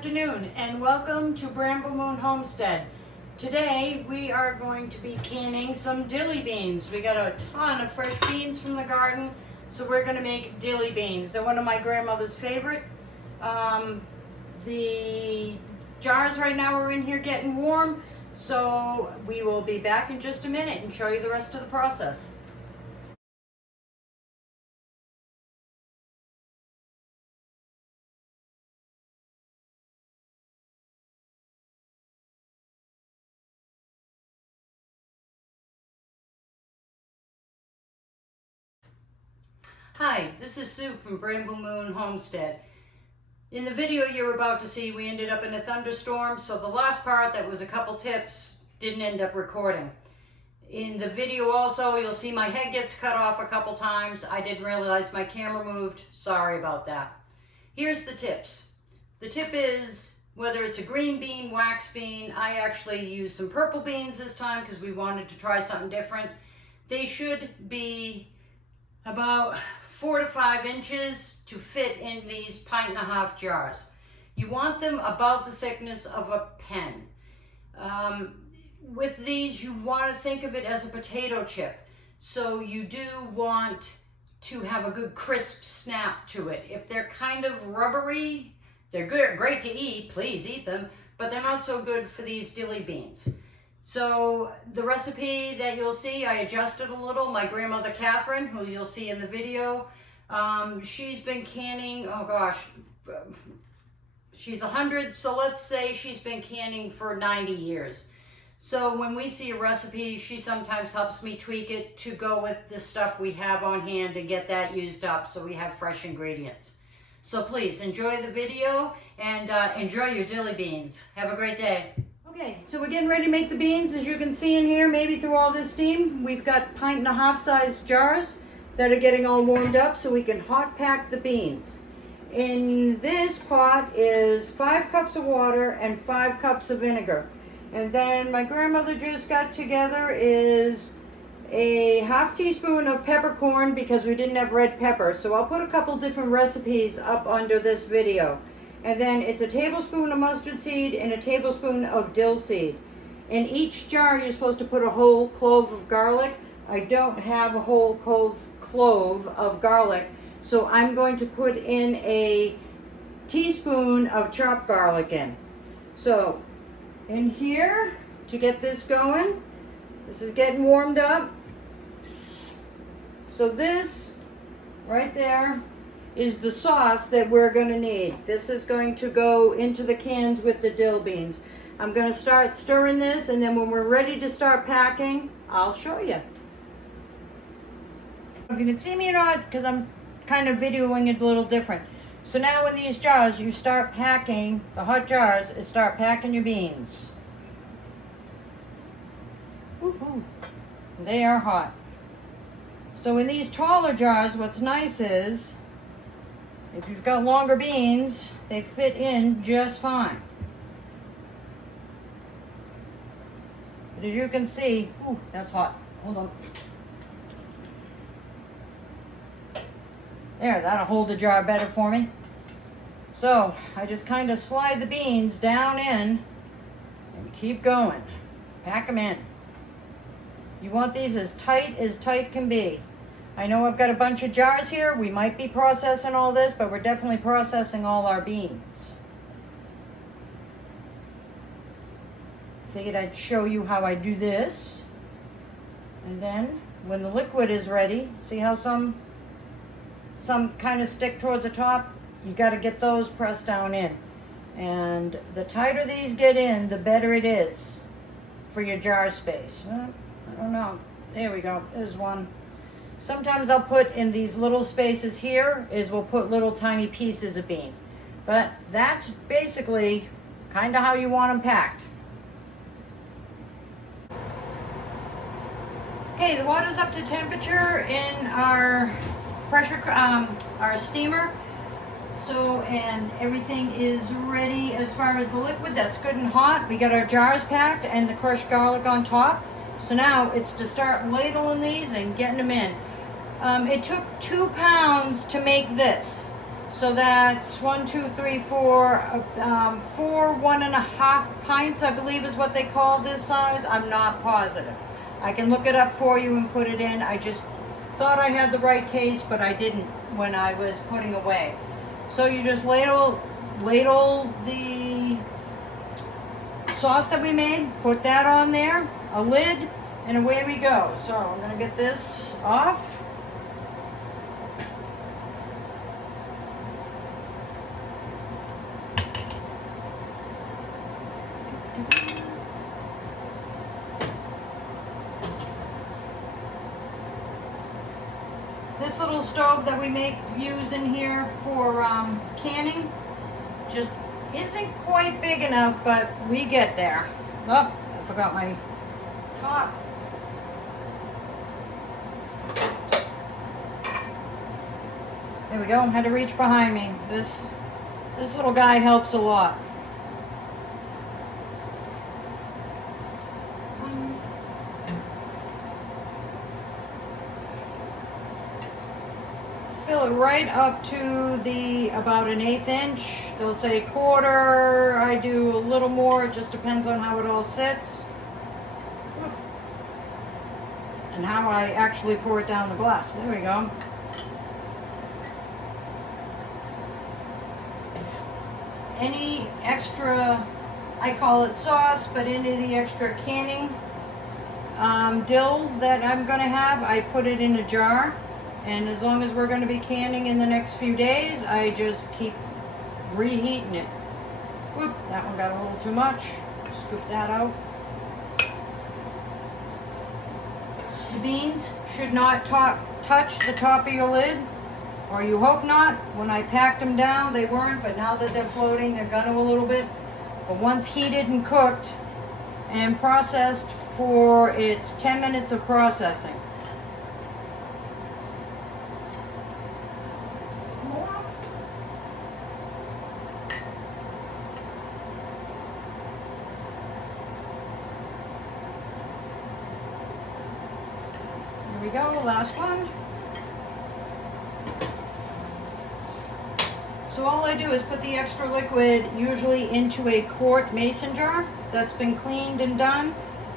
afternoon and welcome to Bramble Moon Homestead. Today we are going to be canning some dilly beans. We got a ton of fresh beans from the garden, so we're going to make dilly beans. They're one of my grandmother's favorite. The jars right now are in here getting warm, so we will be back in just a minute and show you the rest of the process. Hi, this is Sue from Bramble Moon Homestead. In the video you're about to see, we ended up in a thunderstorm, so the last part that was a couple tips didn't end up recording. In the video also, you'll see my head gets cut off a couple times. I didn't realize my camera moved. Sorry about that. Here's the tips. The tip is, whether it's a green bean, wax bean, I actually used some purple beans this time because we wanted to try something different. They should be about 4 to 5 inches to fit in these 1.5 pint jars. You want them about the thickness of a pen. With these, you want to think of it as a potato chip. So you do want to have a good crisp snap to it. If they're kind of rubbery, they're good, great to eat, please eat them, but they're not so good for these dilly beans. So the recipe that you'll see, I adjusted a little. My grandmother Catherine, who you'll see in the video, she's been canning, oh gosh, she's 100, so let's say she's been canning for 90 years. So when we see a recipe, she sometimes helps me tweak it to go with the stuff we have on hand and get that used up so we have fresh ingredients. So please enjoy the video and enjoy your dilly beans. Have a great day. Okay, so we're getting ready to make the beans. As you can see in here, maybe through all this steam, we've got 1.5 pint size jars that are getting all warmed up so we can hot pack the beans. In this pot is 5 cups of water and 5 cups of vinegar. And then my grandmother just got together is a ½ teaspoon of peppercorn because we didn't have red pepper. So I'll put a couple different recipes up under this video. And then it's a tablespoon of mustard seed and a tablespoon of dill seed. In each jar, you're supposed to put a whole clove of garlic. I don't have a whole clove of garlic, so I'm going to put in a teaspoon of chopped garlic in. So in here, to get this going, this is getting warmed up. So this right there is the sauce that we're going to need. This is going to go into the cans with the dill beans. I'm going to start stirring this, and then when we're ready to start packing, I'll show you. If you can see me or not, because I'm kind of videoing it a little different. So now in these jars, you start packing, the hot jars, is start packing your beans. Woohoo! They are hot. So in these taller jars, what's nice is, if you've got longer beans, they fit in just fine. But as you can see, ooh, that's hot. Hold on. There, that'll hold the jar better for me. So I just kind of slide the beans down in and keep going. Pack them in. You want these as tight can be. I know I've got a bunch of jars here. We might be processing all this, but we're definitely processing all our beans. Figured I'd show you how I do this. And then when the liquid is ready, see how some kind of stick towards the top? You got to get those pressed down in. And the tighter these get in, the better it is for your jar space. Well, I don't know. There we go. There's one. Sometimes I'll put in these little spaces here, we'll put little tiny pieces of bean. But that's basically kind of how you want them packed. Okay, the water's up to temperature in our our steamer. So, and everything is ready as far as the liquid. That's good and hot. We got our jars packed and the crushed garlic on top. So now it's to start ladling these and getting them in. It took 2 pounds to make this. So that's 1, 2, 3, 4, 4 1.5 pints, I believe is what they call this size. I'm not positive. I can look it up for you and put it in. I just thought I had the right case, but I didn't when I was putting away. So you just ladle the sauce that we made, put that on there, a lid, and away we go. So I'm gonna get this off. This little stove that we use in here for canning just isn't quite big enough, but we get there. Oh, I forgot my top. There we go. Had to reach behind me. This little guy helps a lot. Fill it right up to about an 1/8 inch. They'll say 1/4. I do a little more. It just depends on how it all sits and how I actually pour it down the glass. There we go. Any extra, I call it sauce, but any of the extra canning dill that I'm gonna have, I put it in a jar. And as long as we're going to be canning in the next few days, I just keep reheating it. Whoop, that one got a little too much. Scoop that out. The beans should not touch the top of your lid, or you hope not. When I packed them down, they weren't, but now that they're floating, they're going to a little bit. But once heated and cooked and processed for its 10 minutes of processing, go, last one. So all I do is put the extra liquid usually into a quart mason jar that's been cleaned and done,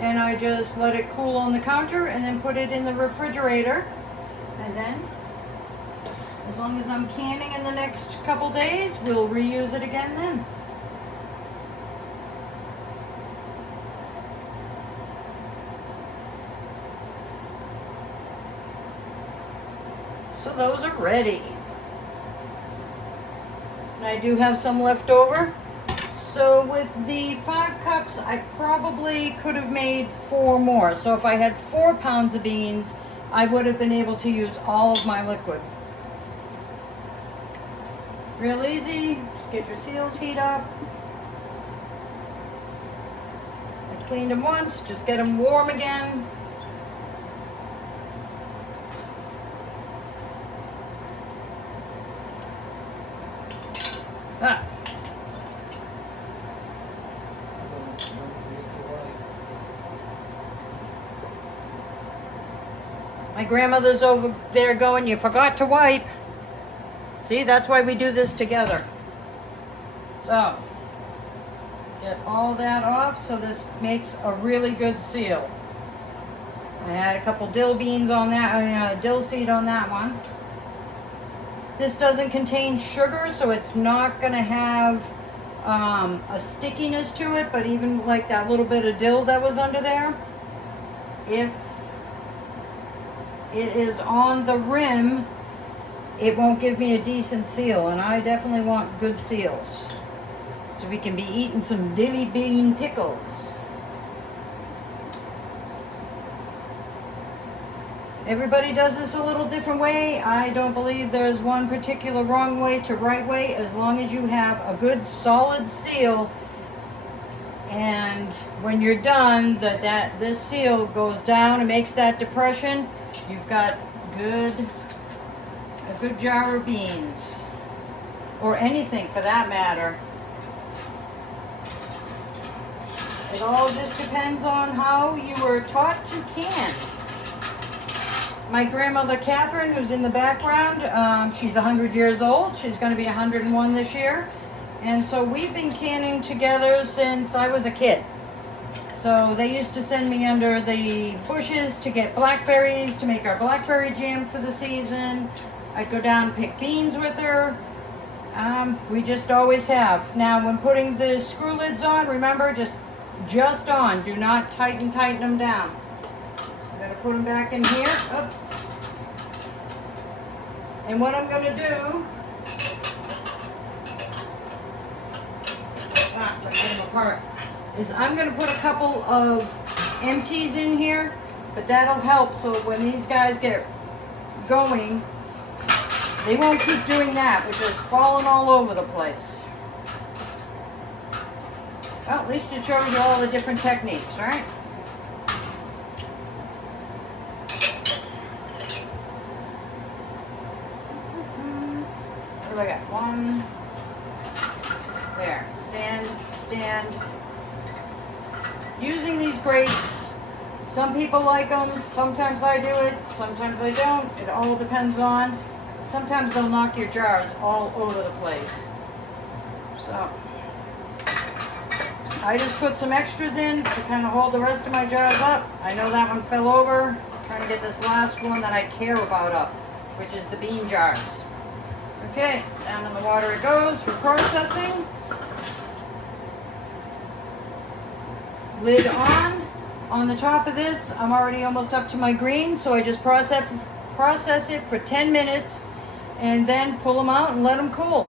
and I just let it cool on the counter and then put it in the refrigerator. And then as long as I'm canning in the next couple days, we'll reuse it again then. So those are ready. And I do have some left over. So with the 5 cups, I probably could have made 4 more. So if I had 4 pounds of beans, I would have been able to use all of my liquid. Real easy. Just get your seals heat up. I cleaned them once, just get them warm again. My grandmother's over there going, "You forgot to wipe." See, that's why we do this together. So, get all that off so this makes a really good seal. I had a couple dill beans on that, dill seed on that one. This doesn't contain sugar, so it's not going to have a stickiness to it, but even like that little bit of dill that was under there, if it is on the rim, it won't give me a decent seal, and I definitely want good seals. So we can be eating some dilly bean pickles. Everybody does this a little different way. I don't believe there's one particular wrong way to right way, as long as you have a good solid seal, and when you're done, this seal goes down and makes that depression, you've got a good jar of beans, or anything for that matter. It all just depends on how you were taught to can. my grandmother Catherine, who's in the background, she's 100 years old. She's going to be 101 this year. And so we've been canning together since I was a kid. So they used to send me under the bushes to get blackberries, to make our blackberry jam for the season. I'd go down and pick beans with her. We just always have. Now when putting the screw lids on, remember, just on. Do not tighten them down. I'm going to put them back in here. Oh. And what I'm going to do, if I get them apart, is I'm going to put a couple of empties in here, but that'll help so when these guys get going, they won't keep doing that, which is falling all over the place. Well, at least it shows you all the different techniques, right? What do I got? One. There. Stand. Using these grates, some people like them, sometimes I do it, sometimes I don't. It all depends on. Sometimes they'll knock your jars all over the place. So, I just put some extras in to kind of hold the rest of my jars up. I know that one fell over. I'm trying to get this last one that I care about up, which is the bean jars. Okay, down in the water it goes for processing. Lid on. On the top of this, I'm already almost up to my green, so I just process it for 10 minutes and then pull them out and let them cool.